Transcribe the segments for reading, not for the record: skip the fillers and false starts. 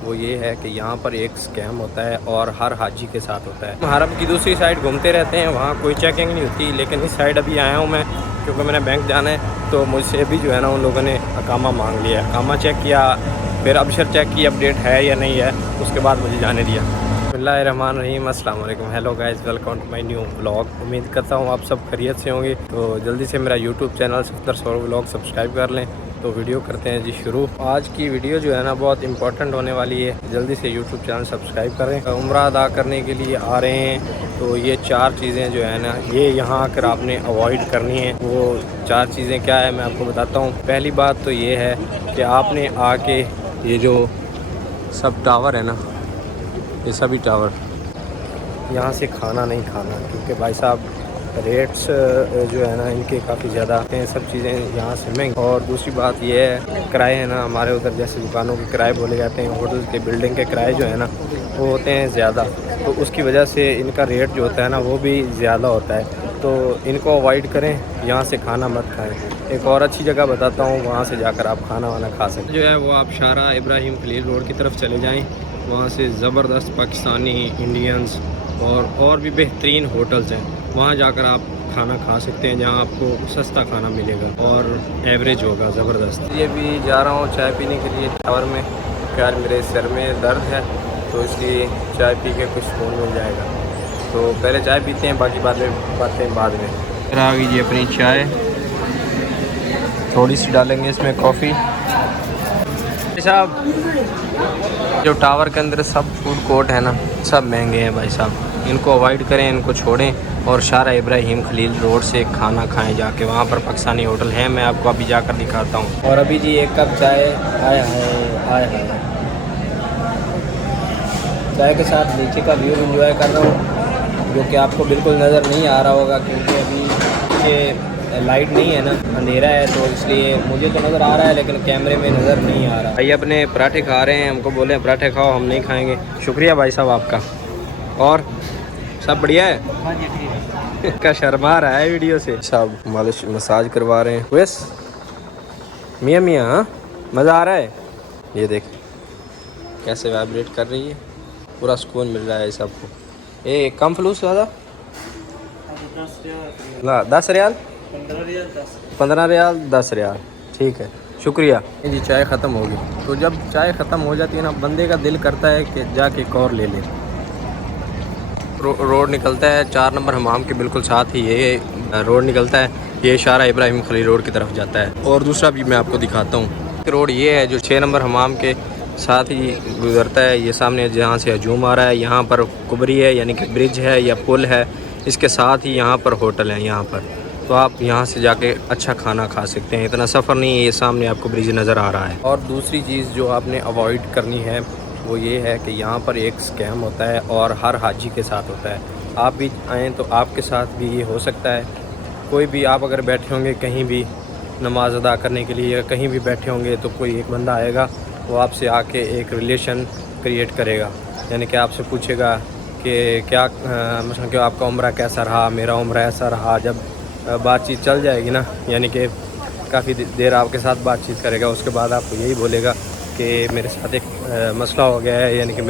वो ये है कि यहाँ पर एक स्कैम होता है और हर हाजी के साथ होता है। हरम की दूसरी साइड घूमते रहते हैं, वहाँ कोई चेकिंग नहीं होती, लेकिन इस साइड अभी आया हूँ मैं क्योंकि मैंने बैंक जाना है। तो मुझसे भी जो है ना उन लोगों ने अकामा मांग लिया, अकामा चेक किया, फिर अबशर चेक की अपडेट है या नहीं है, उसके बाद मुझे जाने दिया। बिस्मिल्लाहिर्रहमानिर्रहीम, अस्सलाम वालेकुम, hello guys, welcome to my new vlog. उम्मीद करता हूँ आप सब खैरियत से होंगे। तो जल्दी से मेरा YouTube channel Safdar Saurabh vlog subscribe कर लें। तो वीडियो करते हैं जी शुरू। आज की वीडियो जो है ना बहुत इंपॉर्टेंट होने वाली है, जल्दी से यूट्यूब चैनल सब्सक्राइब करें। उम्रा अदा करने के लिए आ रहे हैं तो ये 4 चीज़ें जो है ना ये यहाँ आकर आपने अवॉइड करनी है। वो 4 चीज़ें क्या है मैं आपको बताता हूँ। पहली बात तो ये है कि आपने आके ये जो सब टावर है ना, ये सभी टावर यहाँ से खाना नहीं खाना, क्योंकि भाई साहब रेट्स जो है ना इनके काफ़ी ज़्यादा हैं, सब चीज़ें यहाँ से महंगी। और दूसरी बात ये है किराए हैं ना, हमारे उधर जैसे दुकानों के किराए बोले जाते हैं, होटल के बिल्डिंग के किराए जो है ना वो होते हैं ज़्यादा, तो उसकी वजह से इनका रेट जो होता है ना वो भी ज़्यादा होता है। तो इनको अवॉइड करें, यहाँ से खाना मत खाएं। एक और अच्छी जगह बताता हूँ, वहाँ से जाकर आप खाना वाना खा सकते जो है वो आप शारा इब्राहिम खलील रोड की तरफ चले जाएँ, वहाँ से ज़बरदस्त पाकिस्तानी, इंडियंस और भी बेहतरीन होटल्स हैं, वहाँ जाकर आप खाना खा सकते हैं, जहाँ आपको सस्ता खाना मिलेगा और एवरेज होगा ज़बरदस्त। ये भी जा रहा हूँ चाय पीने के लिए टावर में, यार मेरे सिर में दर्द है तो इसलिए चाय पी के कुछ सुकून मिल जाएगा। तो पहले चाय पीते हैं, बाकी बातें बाद में। फिर आ गई जी अपनी चाय, थोड़ी सी डालेंगे इसमें कॉफ़ी। साहब जो टावर के अंदर सब फूड कोर्ट है ना सब महंगे हैं भाई साहब, इनको अवॉइड करें, इनको छोड़ें और शारा इब्राहिम खलील रोड से खाना खाएं जाके, वहाँ पर पाकिस्तानी होटल हैं, मैं आपको अभी जाकर दिखाता हूँ। और अभी जी एक कप चाय आया है, चाय के साथ नीचे का व्यू एंजॉय कर रहा हूँ, जो कि आपको बिल्कुल नज़र नहीं आ रहा होगा क्योंकि अभी ये लाइट नहीं है ना, अंधेरा है, तो इसलिए मुझे तो नज़र आ रहा है लेकिन कैमरे में नज़र नहीं आ रहा। भाई अपने पराठे खा रहे हैं, हमको बोले पराठे खाओ, हम नहीं खाएंगे। शुक्रिया भाई साहब आपका। और सब बढ़िया है? हाँ जी ठीक है। क्या शर्मा रहा है वीडियो से? साहब मालिश मसाज करवा रहे हैं। वैस मियाँ मियाँ, हाँ मज़ा आ रहा है? ये देख कैसे वाइब्रेट कर रही है, पूरा सुकून मिल रहा है सबको। ये कम फ्लूस ज़्यादा 10 रियाल 15 रियाल 10 रियाल, ठीक है शुक्रिया जी। चाय ख़त्म होगी, तो जब चाय ख़त्म हो जाती है ना बंदे का दिल करता है कि जाके एक और ले ले। रोड निकलता है 4 नंबर हमाम के बिल्कुल साथ ही ये रोड निकलता है, ये शारा इब्राहिम खलील रोड की तरफ जाता है। और दूसरा भी मैं आपको दिखाता हूँ, रोड ये है जो 6 नंबर हमाम के साथ ही गुजरता है। ये सामने जहाँ से हजूम आ रहा है, यहाँ पर कुबरी है यानी कि ब्रिज है या पुल है, इसके साथ ही यहाँ पर होटल है यहाँ पर, तो आप यहाँ से जाके अच्छा खाना खा सकते हैं, इतना सफ़र नहीं है, ये सामने आपको ब्रिज नज़र आ रहा है। और दूसरी चीज़ जो आपने अवॉइड करनी है वो ये है कि यहाँ पर एक स्कैम होता है और हर हाजी के साथ होता है। आप भी आएँ तो आपके साथ भी ये हो सकता है। कोई भी आप अगर बैठे होंगे कहीं भी नमाज़ अदा करने के लिए, कहीं भी बैठे होंगे तो कोई एक बंदा आएगा, वो आपसे आके एक रिलेशन क्रिएट करेगा, यानी कि आपसे पूछेगा कि क्या मतलब कि आपका उम्रा कैसा रहा, मेरा उम्रा ऐसा रहा। जब बातचीत चल जाएगी ना, यानी कि काफ़ी देर आपके साथ बातचीत करेगा, उसके बाद आपको यही बोलेगा कि मेरे साथ एक मसला हो गया है, यानी कि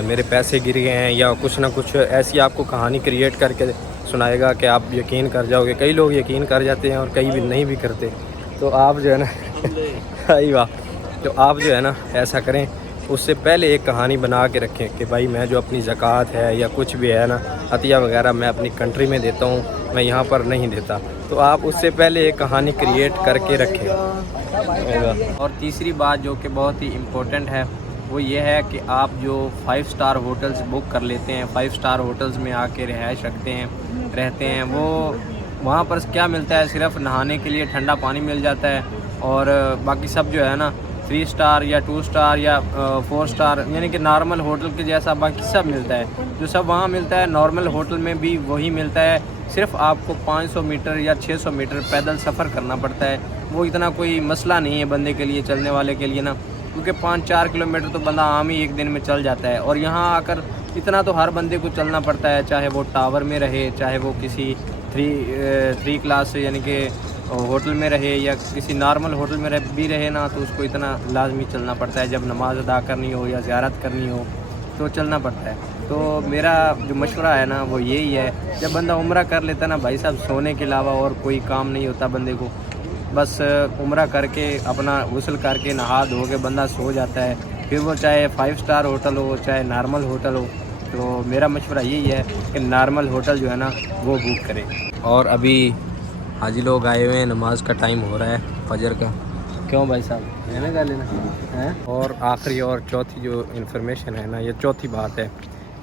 मेरे पैसे गिर गए हैं, या कुछ ना कुछ ऐसी आपको कहानी क्रिएट करके सुनाएगा कि आप यकीन कर जाओगे। कई लोग यकीन कर जाते हैं और कई भी नहीं भी करते। तो आप जो है ना सही बात, तो आप जो है ना ऐसा करें, उससे पहले एक कहानी बना के रखें कि भाई मैं जो अपनी ज़कात है या कुछ भी है ना अतिया वगैरह मैं अपनी कंट्री में देता हूँ, मैं यहाँ पर नहीं देता। तो आप उससे पहले एक कहानी क्रिएट करके रखें। और तीसरी बात जो कि बहुत ही इम्पोर्टेंट है वो ये है कि आप जो 5 स्टार होटल्स बुक कर लेते हैं, 5 स्टार होटल्स में आके रिहाइश रहते हैं, वो वहाँ पर क्या मिलता है, सिर्फ नहाने के लिए ठंडा पानी मिल जाता है, और बाकी सब जो है ना 3 स्टार या 2 स्टार या 4 स्टार यानी कि नॉर्मल होटल के जैसा बाकी सब मिलता है। जो सब वहाँ मिलता है नॉर्मल होटल में भी वही मिलता है, सिर्फ आपको 500 मीटर या 600 मीटर पैदल सफ़र करना पड़ता है। वो इतना कोई मसला नहीं है बंदे के लिए, चलने वाले के लिए ना, क्योंकि 5-4 किलोमीटर तो बंदा आम ही एक दिन में चल जाता है। और यहाँ आकर इतना तो हर बंदे को चलना पड़ता है, चाहे वो टावर में रहे, चाहे वो किसी 3 क्लास यानी कि होटल में रहे या किसी नॉर्मल होटल में भी रहे ना, तो उसको इतना लाजमी चलना पड़ता है। जब नमाज़ अदा करनी हो या ज़ियारत करनी हो तो चलना पड़ता है। तो मेरा जो मशवरा है ना वो यही है, जब बंदा उम्रा कर लेता ना भाई साहब, सोने के अलावा और कोई काम नहीं होता बंदे को, बस उम्रा करके अपना गुस्ल करके नहा धो के बंदा सो जाता है। फिर वो चाहे 5 स्टार होटल हो चाहे नॉर्मल होटल हो, तो मेरा मशवरा यही है कि नॉर्मल होटल जो है ना वो बुक करें। और अभी हाजी लोग आए हुए हैं, नमाज का टाइम हो रहा है फजर का। क्यों भाई साहब, है ना गा लेना है। और आखिरी और चौथी जो इन्फॉर्मेशन है ना, ये चौथी बात है।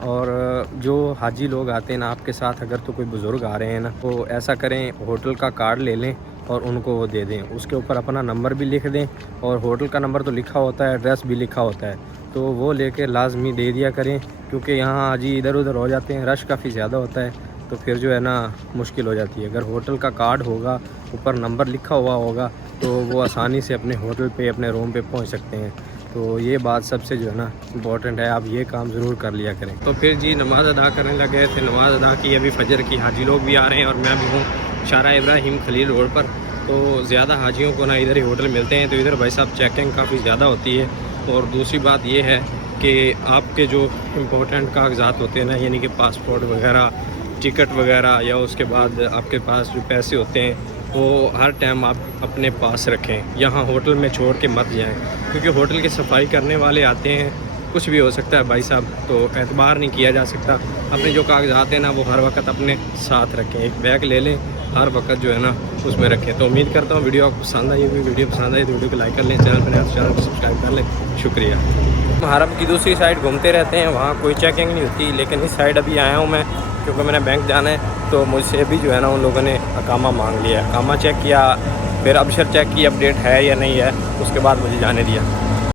और जो हाजी लोग आते हैं ना आपके साथ, अगर तो कोई बुज़ुर्ग आ रहे हैं ना, तो ऐसा करें होटल का कार्ड ले लें और उनको वो दे दें। उसके ऊपर अपना नंबर भी लिख दें, और होटल का नंबर तो लिखा होता है, एड्रेस भी लिखा होता है, तो वो लेके लाजमी दे दिया करें। क्योंकि यहाँ हाजी इधर उधर हो जाते हैं, रश काफ़ी ज़्यादा होता है, तो फिर जो है ना मुश्किल हो जाती है। अगर होटल का कार्ड होगा, ऊपर नंबर लिखा हुआ होगा, तो वो आसानी से अपने होटल पे अपने रूम पे पहुंच सकते हैं। तो ये बात सबसे जो है ना इम्पॉर्टेंट है, आप ये काम ज़रूर कर लिया करें। तो फिर जी नमाज़ अदा करने लगे थे, नमाज़ अदा की अभी फजर की। हाजी लोग भी आ रहे हैं और मैं भी हूँ शारा इब्राहिम खलील रोड पर। तो ज़्यादा हाजियों को ना इधर ही होटल मिलते हैं, तो इधर भाई साहब चेकिंग काफ़ी ज़्यादा होती है। और दूसरी बात ये है कि आपके जो इम्पोर्टेंट कागजात होते हैं ना, यानी कि पासपोर्ट वगैरह, टिकट वगैरह, या उसके बाद आपके पास जो पैसे होते हैं वो हर टाइम आप अपने पास रखें। यहाँ होटल में छोड़ के मत जाएं, क्योंकि होटल की सफाई करने वाले आते हैं, कुछ भी हो सकता है भाई साहब, तो एतबार नहीं किया जा सकता। अपने जो कागजात हैं ना वो हर वक्त अपने साथ रखें, एक बैग ले लें, हर वक्त जो है ना उसमें रखें। तो उम्मीद करता हूँ वीडियो आपको पसंद आई होगी। वीडियो पसंद आई तो वीडियो को लाइक कर लें, चैनल पर आप चैनल को सब्सक्राइब कर लें। शुक्रिया। हरम की दूसरी साइड घूमते रहते हैं, वहाँ कोई चेकिंग नहीं होती, लेकिन इस साइड अभी आया हूँ मैं क्योंकि मैंने बैंक जाना है। तो मुझसे भी जो है ना उन लोगों ने अकामा मांग लिया, अकामा चेक किया, फिर अबशर चेक की अपडेट है या नहीं है, उसके बाद मुझे जाने दिया।